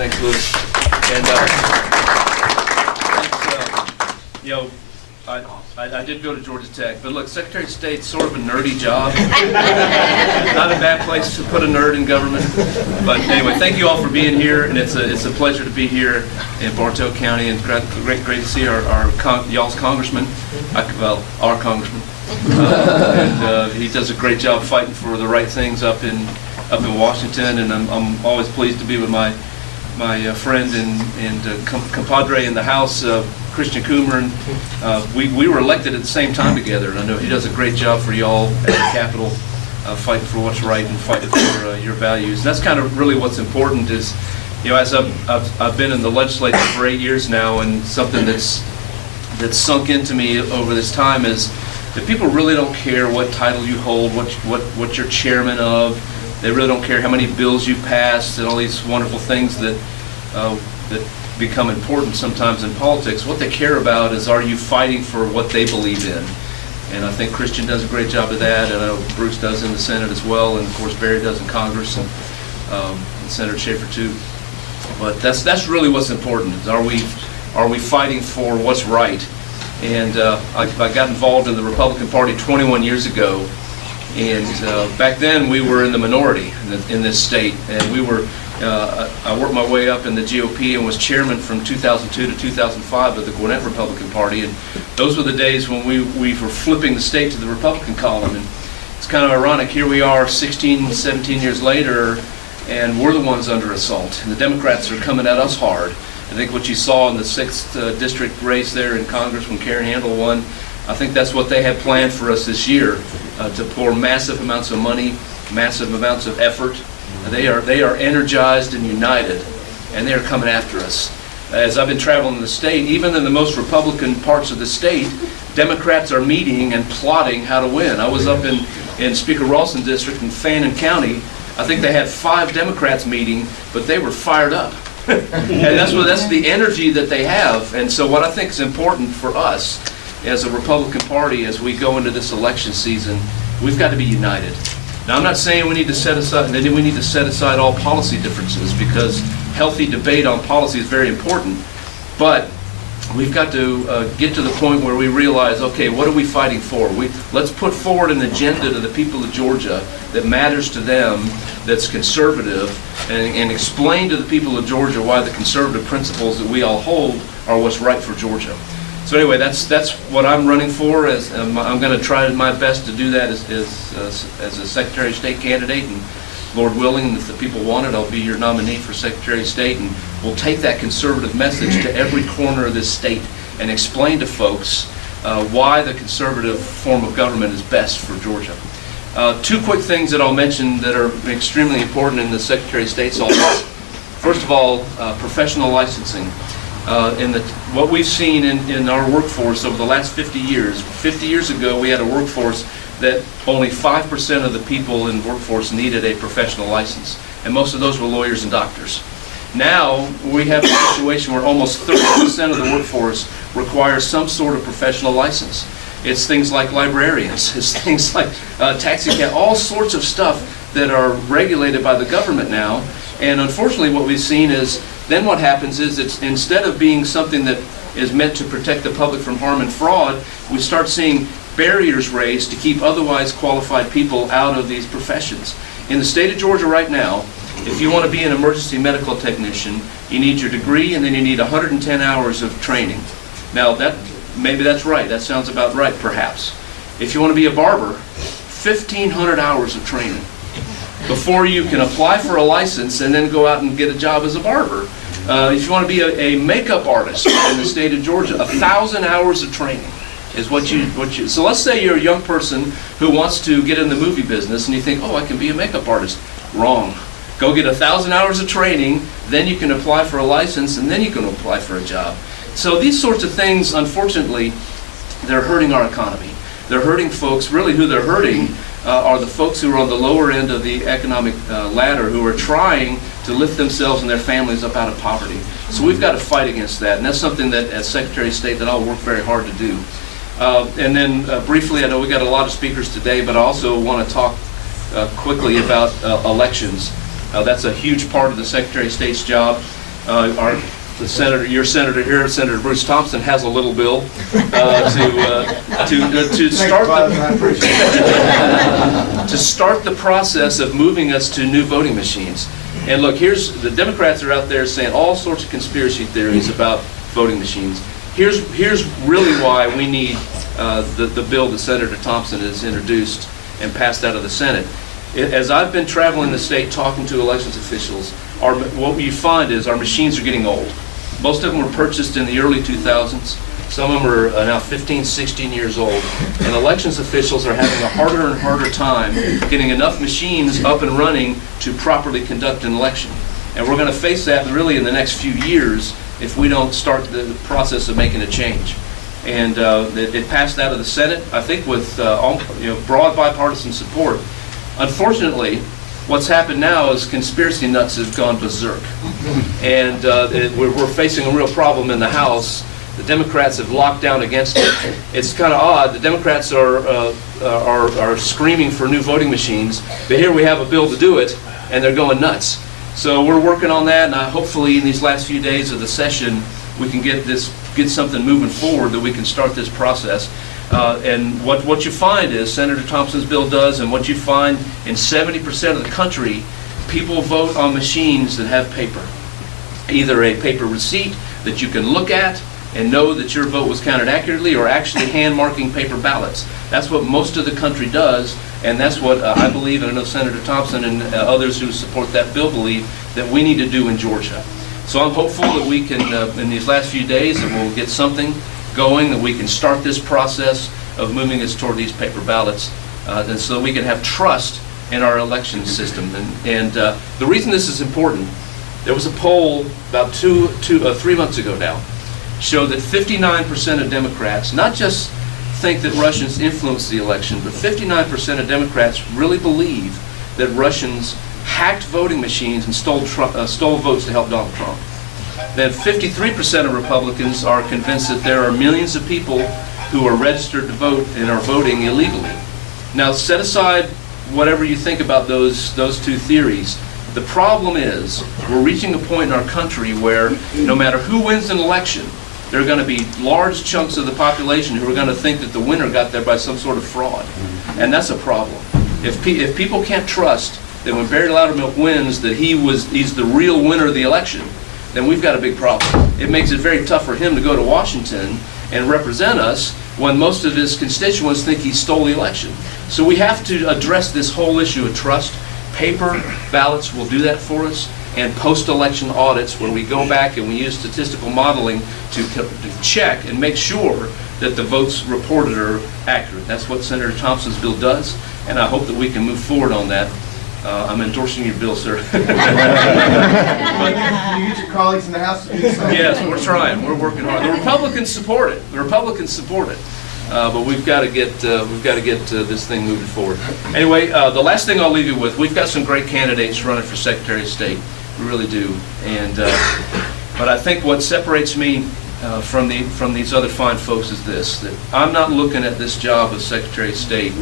Thanks, Louis. And you know, I did go to Georgia Tech, but look, Secretary of State's sort of a nerdy job. Not a bad place to put a nerd in government. But anyway, thank you all for being here, and it's a pleasure to be here in Bartow County, and great to see y'all's congressman, our congressman. And he does a great job fighting for the right things up in Washington, and I'm always pleased to be with my friend and compadre in the House, Christian Coomer, and we were elected at the same time together, and I know he does a great job for y'all at the Capitol, fighting for what's right and fighting for your values. And that's kind of really what's important is, you know, as I've been in the legislature for 8 years now, and something that's sunk into me over this time is that people really don't care what title you hold, what you're chairman of. They really don't care how many bills you pass and all these wonderful things that become important sometimes in politics. What they care about is, are you fighting for what they believe in? And I think Christian does a great job of that, and I know Bruce does in the Senate as well, and of course Barry does in Congress, and Senator Schaefer too. But that's really what's important, is are we fighting for what's right? And I got involved in the Republican Party 21 years ago, and back then we were in the minority in this state, and we were I worked my way up in the GOP and was chairman from 2002 to 2005 of the Gwinnett Republican Party, and those were the days when we were flipping the state to the Republican column. And it's kind of ironic, here we are 16, 17 years later, and we're the ones under assault, and the Democrats are coming at us hard. I think what you saw in the 6th district race there in Congress when Karen Handel won, I think that's what they had planned for us this year, to pour massive amounts of money, massive amounts of effort. They are energized and united, and they are coming after us. As I've been traveling in the state, even in the most Republican parts of the state, Democrats are meeting and plotting how to win. I was up in Speaker Ralston's district in Fannin County. I think they had 5 Democrats meeting, but they were fired up. And that's the energy that they have. And so what I think is important for us as a Republican Party as we go into this election season, we've got to be united. Now, I'm not saying we need to set aside all policy differences, because healthy debate on policy is very important, but we've got to get to the point where we realize, okay, what are we fighting for? Let's put forward an agenda to the people of Georgia that matters to them, that's conservative, and explain to the people of Georgia why the conservative principles that we all hold are what's right for Georgia. So anyway, that's what I'm running for. As I'm going to try my best to do that as a Secretary of State candidate, and Lord willing, if the people want it, I'll be your nominee for Secretary of State, and we'll take that conservative message to every corner of this state and explain to folks why the conservative form of government is best for Georgia. 2 quick things that I'll mention that are extremely important in the Secretary of State's office. First of all, professional licensing. What we've seen in our workforce over the last 50 years. 50 years ago, we had a workforce that only 5% of the people in the workforce needed a professional license, and most of those were lawyers and doctors. Now, we have a situation where almost 30% of the workforce requires some sort of professional license. It's things like librarians, it's things like taxi cab, all sorts of stuff that are regulated by the government now. And unfortunately, what we've seen is, then what happens is, it's instead of being something that is meant to protect the public from harm and fraud, we start seeing barriers raised to keep otherwise qualified people out of these professions. In the state of Georgia right now, if you want to be an emergency medical technician, you need your degree, and then you need 110 hours of training. Now, maybe that's right. That sounds about right, perhaps. If you want to be a barber, 1,500 hours of training before you can apply for a license and then go out and get a job as a barber. If you want to be a makeup artist in the state of Georgia, 1,000 hours of training is what you. So let's say you're a young person who wants to get in the movie business, and you think, oh, I can be a makeup artist. Wrong. Go get 1,000 hours of training, then you can apply for a license, and then you can apply for a job. So these sorts of things, unfortunately, they're hurting our economy. They're hurting folks. Really, who they're hurting are the folks who are on the lower end of the economic ladder, who are trying to lift themselves and their families up out of poverty. So we've got to fight against that, and that's something that, as Secretary of State, that I'll work very hard to do. And then briefly, I know we got a lot of speakers today, but I also want to talk quickly about elections. That's a huge part of the Secretary of State's job. The senator, your senator here, Senator Bruce Thompson, has a little bill to start the process of moving us to new voting machines. And look, here's the Democrats are out there saying all sorts of conspiracy theories about voting machines. Here's really why we need the bill that Senator Thompson has introduced and passed out of the Senate. As I've been traveling the state talking to elections officials, what you find is our machines are getting old. Most of them were purchased in the early 2000s. Some of them are now 15, 16 years old. And elections officials are having a harder and harder time getting enough machines up and running to properly conduct an election. And we're going to face that really in the next few years if we don't start the process of making a change. And it passed out of the Senate, I think, with broad bipartisan support. Unfortunately, what's happened now is conspiracy nuts have gone berserk. And we're facing a real problem in the House. The Democrats have locked down against it. It's kind of odd. The Democrats are screaming for new voting machines, but here we have a bill to do it, and they're going nuts. So we're working on that, and hopefully in these last few days of the session, we can get something moving forward that we can start this process. And what you find is Senator Thompson's bill does, and what you find in 70% of the country, people vote on machines that have paper. Either a paper receipt that you can look at and know that your vote was counted accurately, or actually hand-marking paper ballots. That's what most of the country does, and that's what I believe, and I know Senator Thompson and others who support that bill believe, that we need to do in Georgia. So I'm hopeful that we can, in these last few days, that we'll get something going, that we can start this process of moving us toward these paper ballots, and so that we can have trust in our election system. And the reason this is important, there was a poll about 3 months ago now, showed that 59% of Democrats not just think that Russians influenced the election, but 59% of Democrats really believe that Russians hacked voting machines and stole votes to help Donald Trump. Then 53% of Republicans are convinced that there are millions of people who are registered to vote and are voting illegally. Now, set aside whatever you think about those two theories. The problem is we're reaching a point in our country where no matter who wins an election, there are going to be large chunks of the population who are going to think that the winner got there by some sort of fraud. And that's a problem. If people can't trust that when Barry Loudermilk wins that he's the real winner of the election, then we've got a big problem. It makes it very tough for him to go to Washington and represent us when most of his constituents think he stole the election. So we have to address this whole issue of trust. Paper ballots will do that for us, and post-election audits where we go back and we use statistical modeling to check and make sure that the votes reported are accurate. That's what Senator Thompson's bill does, and I hope that we can move forward on that. I'm endorsing your bill, sir. You get your colleagues in the House to do something. Yes, we're trying. We're working hard. The Republicans support it. But we've got to get this thing moving forward. Anyway, the last thing I'll leave you with: we've got some great candidates running for Secretary of State. We really do. And but I think what separates me from these other fine folks is this: that I'm not looking at this job of Secretary of State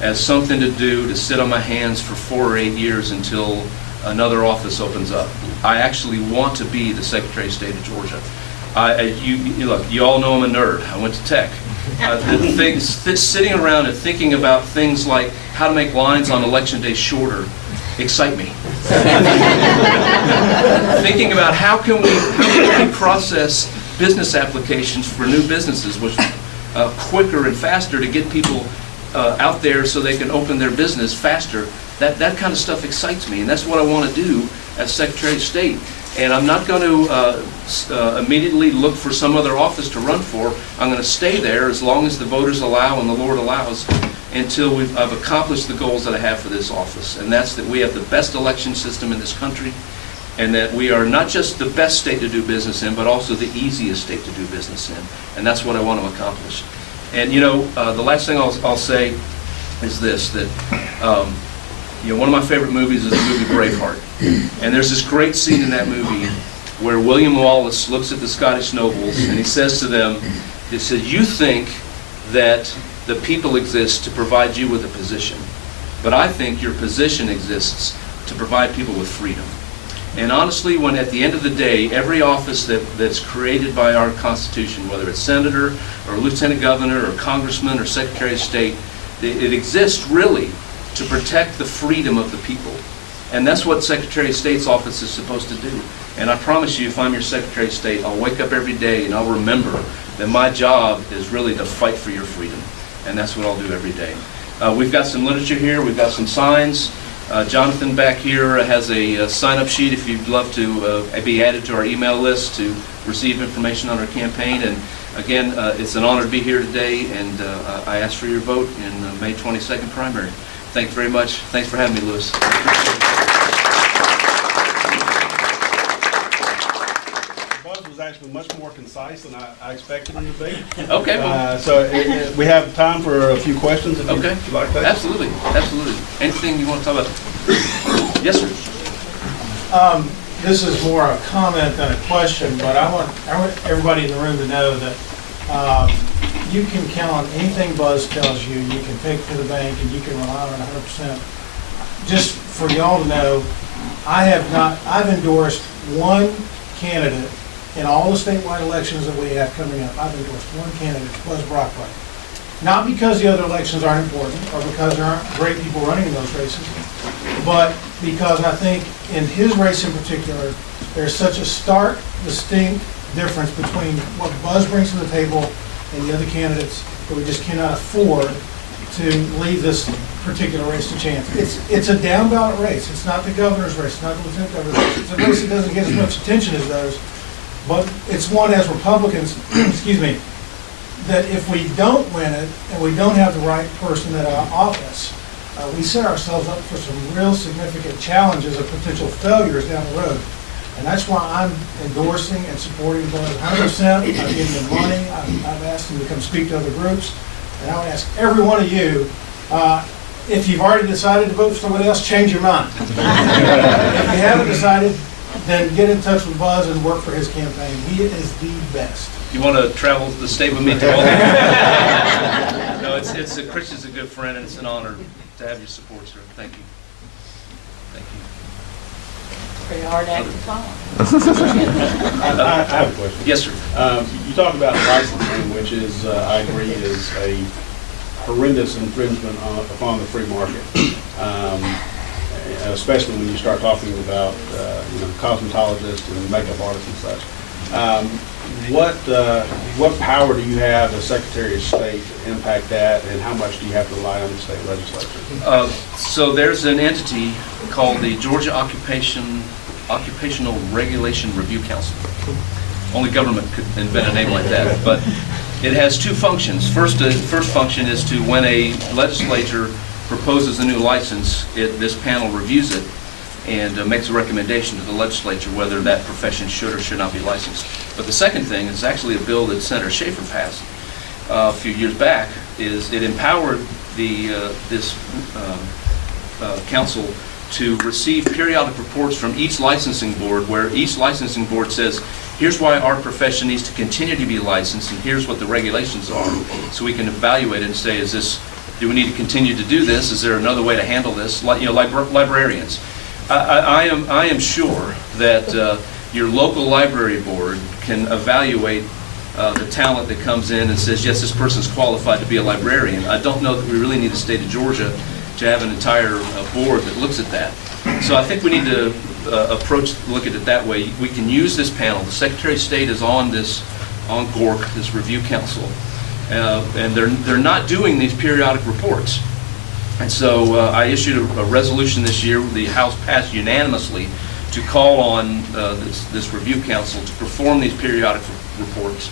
as something to do to sit on my hands for 4 or 8 years until another office opens up. I actually want to be the Secretary of State of Georgia. Look, you all know I'm a nerd. I went to Tech. Sitting around and thinking about things like how to make lines on election day shorter excite me. Thinking about how can we process business applications for new businesses quicker and faster to get people out there so they can open their business faster. That kind of stuff excites me, and that's what I want to do as Secretary of State. And I'm not going to immediately look for some other office to run for. I'm going to stay there as long as the voters allow and the Lord allows until I've accomplished the goals that I have for this office. And that's that we have the best election system in this country, and that we are not just the best state to do business in, but also the easiest state to do business in. And that's what I want to accomplish. And the last thing I'll say is this, that one of my favorite movies is the movie Braveheart. And there's this great scene in that movie where William Wallace looks at the Scottish nobles and he says to them, he says, "You think that the people exist to provide you with a position, but I think your position exists to provide people with freedom." And honestly, when at the end of the day, every office that's created by our Constitution, whether it's senator or lieutenant governor or congressman or secretary of state, it exists really to protect the freedom of the people. And that's what Secretary of State's office is supposed to do. And I promise you, if I'm your Secretary of State, I'll wake up every day and I'll remember that my job is really to fight for your freedom. And that's what I'll do every day. We've got some literature here. We've got some signs. Jonathan back here has a sign-up sheet if you'd love to be added to our email list to receive information on our campaign. And again, it's an honor to be here today, and I ask for your vote in the May 22nd primary. Thank you very much. Thanks for having me, Lewis. Was actually much more concise than I expected him to be. Okay. Well, so we have time for a few questions. If okay. You'd like that. Absolutely. Absolutely. Anything you want to talk about? Yes, sir. This is more a comment than a question, but I want everybody in the room to know that you can count on anything Buzz tells you. You can take it to the bank, and you can rely on it 100%. Just for y'all to know, I've endorsed one candidate in all the statewide elections that we have coming up. I've endorsed one candidate, Buzz Brockway. Not because the other elections aren't important or because there aren't great people running in those races, but because I think in his race in particular, there's such a stark, distinct difference between what Buzz brings to the table and the other candidates that we just cannot afford to leave this particular race to chance. It's a down ballot race. It's not the governor's race. It's not the lieutenant governor's race. It's a race that doesn't get as much attention as those. But it's one as Republicans, excuse me, that if we don't win it and we don't have the right person in our office, we set ourselves up for some real significant challenges of potential failures down the road. And that's why I'm endorsing and supporting Buzz 100%. I've given him money. I've asked him to come speak to other groups. And I would ask every one of you, if you've already decided to vote for somebody else, change your mind. If you haven't decided, then get in touch with Buzz and work for his campaign. He is the best. You want to travel the state with me to all that? No, Christian's a good friend, and it's an honor to have your support, sir. Thank you. Thank you. Pretty hard act to follow. I have a question. Yes, sir. You talked about licensing, which is, I agree, is a horrendous infringement upon the free market. Especially when you start talking about cosmetologists and makeup artists and such. What power do you have as Secretary of State to impact that, and how much do you have to rely on the state legislature? So there's an entity called the Georgia Occupational Regulation Review Council. Only government could invent a name like that, but it has two functions. First function is to, when a legislature proposes a new license, this panel reviews it and makes a recommendation to the legislature whether that profession should or should not be licensed. But the second thing is actually a bill that Senator Schaefer passed a few years back. Is it empowered this council to receive periodic reports from each licensing board, where each licensing board says, here's why our profession needs to continue to be licensed, and here's what the regulations are, so we can evaluate it and say, do we need to continue to do this? Is there another way to handle this? Like librarians. I am sure that your local library board can evaluate the talent that comes in and says, yes, this person's qualified to be a librarian. I don't know that we really need the state of Georgia to have an entire board that looks at that. So I think we need to look at it that way. We can use this panel. The Secretary of State is on GORC, this review council. And they're not doing these periodic reports. And so I issued a resolution this year. The House passed unanimously to call on this review council to perform these periodic reports.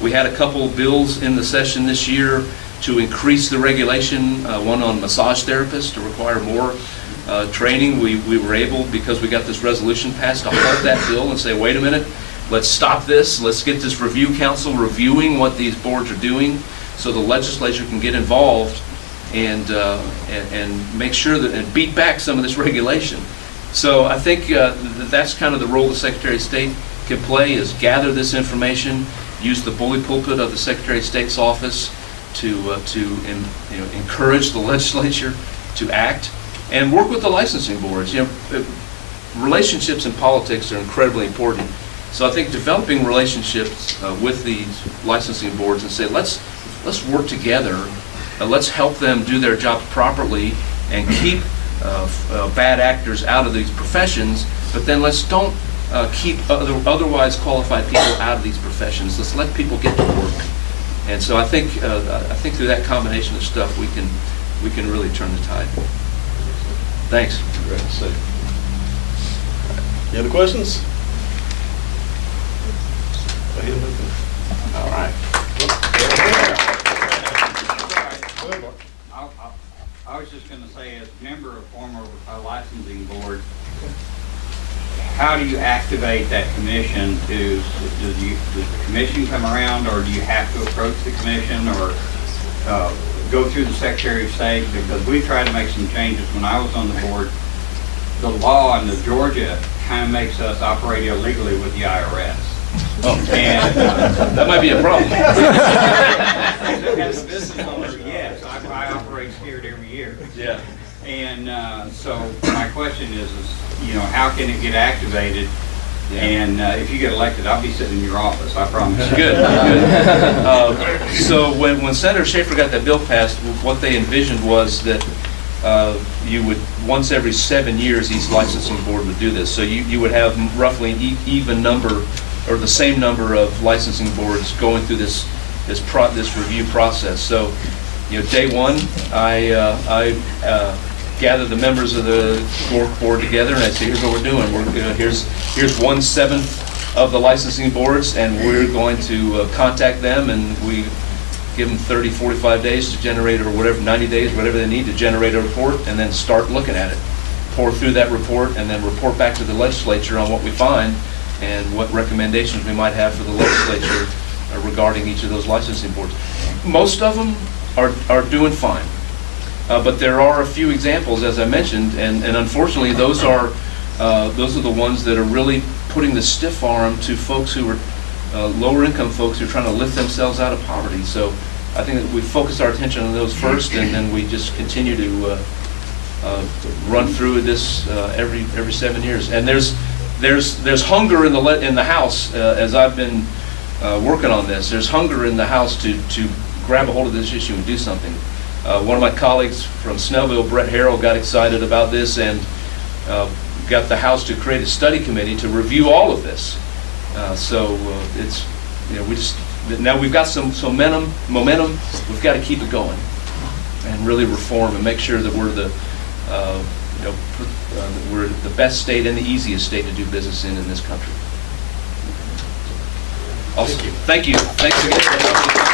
We had a couple of bills in the session this year to increase the regulation, one on massage therapists to require more training. We were able, because we got this resolution passed, to halt that bill and say, wait a minute, let's stop this. Let's get this review council reviewing what these boards are doing so the legislature can get involved and make sure that, and beat back some of this regulation. So I think that's kind of the role the Secretary of State can play, is gather this information, use the bully pulpit of the Secretary of State's office to encourage the legislature to act, and work with the licensing boards. relationships in politics are incredibly important. So I think developing relationships with these licensing boards and say, let's work together, let's help them do their jobs properly and keep bad actors out of these professions, but then let's don't keep otherwise qualified people out of these professions. Let's let people get to work. And so I think through that combination of stuff, we can really turn the tide. Thanks. Great to see. Any other questions? All right. I was just going to say, as a member of former licensing board, how do you activate that commission? Does the commission come around, or do you have to approach the commission, or go through the Secretary of State? Because we tried to make some changes when I was on the board. The law in Georgia kind of makes us operate illegally with the IRS. Oh, And that might be a problem. as a business owner, yes, I operate scared every year. Yeah. And so my question is, how can it get activated? Yeah. And if you get elected, I'll be sitting in your office, I promise. Good, good. So when Senator Schaefer got that bill passed, what they envisioned was that you would, once every 7 years, each licensing board would do this. So you would have roughly an even number, or the same number of licensing boards going through this review process. So, day one, I gather the members of the board together, and I say, here's what we're doing. Here's 1/7 of the licensing boards, and we're going to contact them, and we give them 30, 45 days to generate, or whatever, 90 days, whatever they need to generate a report, and then start looking at it. Pour through that report, and then report back to the legislature on what we find and what recommendations we might have for the legislature regarding each of those licensing boards. Most of them are doing fine. But there are a few examples, as I mentioned, and unfortunately, those are the ones that are really putting the stiff arm to folks who are lower income folks who are trying to lift themselves out of poverty. So I think that we focus our attention on those first, and then we just continue to run through this every 7 years. And there's hunger in the House as I've been working on this. There's hunger in the House to grab a hold of this issue and do something. One of my colleagues from Snellville, Brett Harrell, got excited about this and got the House to create a study committee to review all of this. So it's, now we've got some momentum. We've got to keep it going and really reform and make sure that we're we're the best state and the easiest state to do business in this country. Also, thank you. Thanks again.